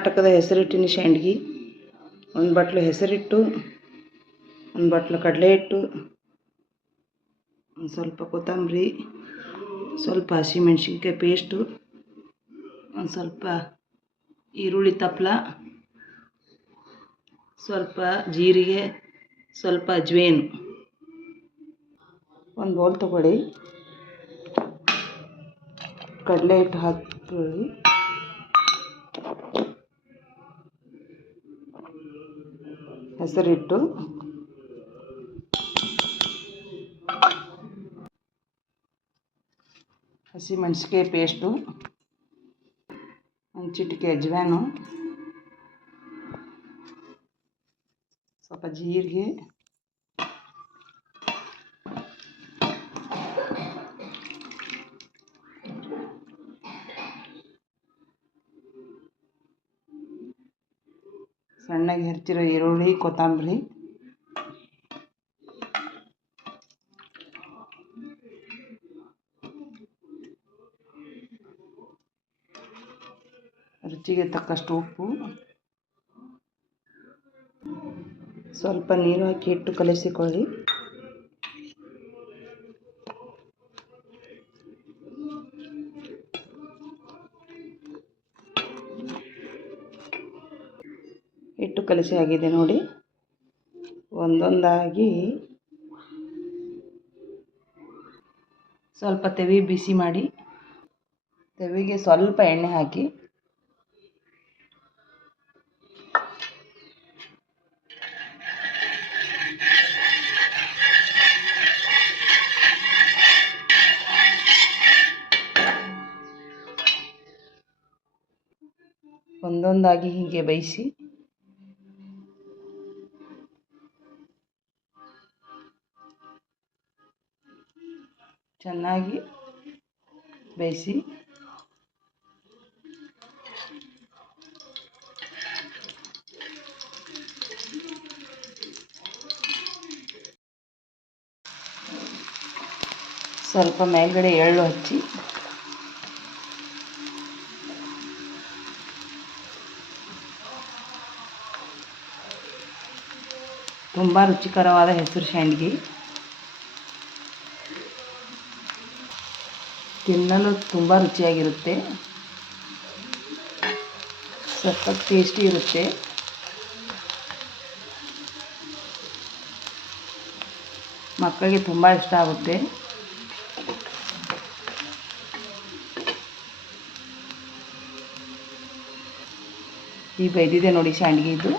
ಕರ್ನಾಟಕದ ಹೆಸರಿಟ್ಟಿನ ಸಂಡ್ಗಿ ಒಂದು ಬಟ್ಲು ಹೆಸರಿಟ್ಟು, ಒಂದು ಬಟ್ಲು ಕಡಲೆ ಹಿಟ್ಟು ಒಂದು ಸ್ವಲ್ಪ ಕೊತ್ತಂಬರಿ, ಸ್ವಲ್ಪ ಹಸಿಮೆಣ್ಸಿನ್ಕಾಯಿ ಪೇಸ್ಟು ಒಂದು ಸ್ವಲ್ಪ ಈರುಳ್ಳಿ ತಪ್ಪಲ ಸ್ವಲ್ಪ ಜೀರಿಗೆ, ಸ್ವಲ್ಪ ಅಜ್ವೇನು. ಒಂದು ಬೌಲ್ ತೊಗೊಳ್ಳಿ ಕಡಲೆ ಹಿಟ್ಟು ಹಾಕ್ಕೊಳ್ಳಿ. ಹೆಸರಿಟ್ಟು. ಹಸಿಮೆಣ್ಸಿಕಾಯಿ ಪೇಸ್ಟು ಒಂದು ಚಿಟಿಕೆ ಅಜ್ವಾನು. ಸ್ವಲ್ಪ ಜೀರಿಗೆ. ಸಣ್ಣಗೆ ಹೆಚ್ಚಿರೋ ಈರುಳ್ಳಿ ಕೊತ್ತಂಬರಿ. ರುಚಿಗೆ ತಕ್ಕಷ್ಟು ಉಪ್ಪು. ಸ್ವಲ್ಪ ನೀರು ಹಾಕಿ ಇಟ್ಟು ಕಲಿಸಿಕೊಳ್ಳಿ. ಹಿಟ್ಟು ಕಲಸಿ ಆಗಿದೆ ನೋಡಿ. ಒಂದೊಂದಾಗಿ ಸ್ವಲ್ಪ ತೆವಿ ಬಿಸಿ ಮಾಡಿ, ತೆವಿಗೆ ಸ್ವಲ್ಪ ಎಣ್ಣೆ ಹಾಕಿ. ಒಂದೊಂದಾಗಿ ಹೀಗೆ ಬೇಯಿಸಿ ಚೆನ್ನಾಗಿ ಬೇಯಿಸಿ. ಸ್ವಲ್ಪ ಮೇಲ್ಗಡೆ ಎಳ್ಳು ಹಚ್ಚಿ. ತುಂಬ ರುಚಿಕರವಾದ ಹೆಸರು ಸಂಡ್ಗಿ ತಿನ್ನಲು ತುಂಬ ರುಚಿಯಾಗಿರುತ್ತೆ. ಸ್ವಲ್ಪ ಟೇಸ್ಟಿ ಇರುತ್ತೆ. ಮಕ್ಕಳಿಗೆ ತುಂಬ ಇಷ್ಟ ಆಗುತ್ತೆ. ಈ ಬೈದಿದೆ ನೋಡಿ ಶಾಂಡಿಗೆ ಇದು.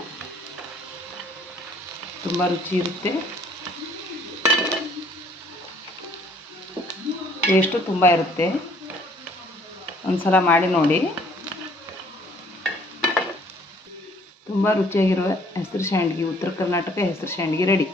ತುಂಬ ರುಚಿ ಇರುತ್ತೆ. ಟೇಸ್ಟು ತುಂಬ ಇರುತ್ತೆ. ಒಂದು ಸಲ ಮಾಡಿ ನೋಡಿ. ತುಂಬ ರುಚಿಯಾಗಿರುವ ಹೆಸರು ಸಂಡ್ಗಿ ಉತ್ತರ ಕರ್ನಾಟಕ ಹೆಸರು ಸಂಡ್ಗಿ ರೆಡಿ.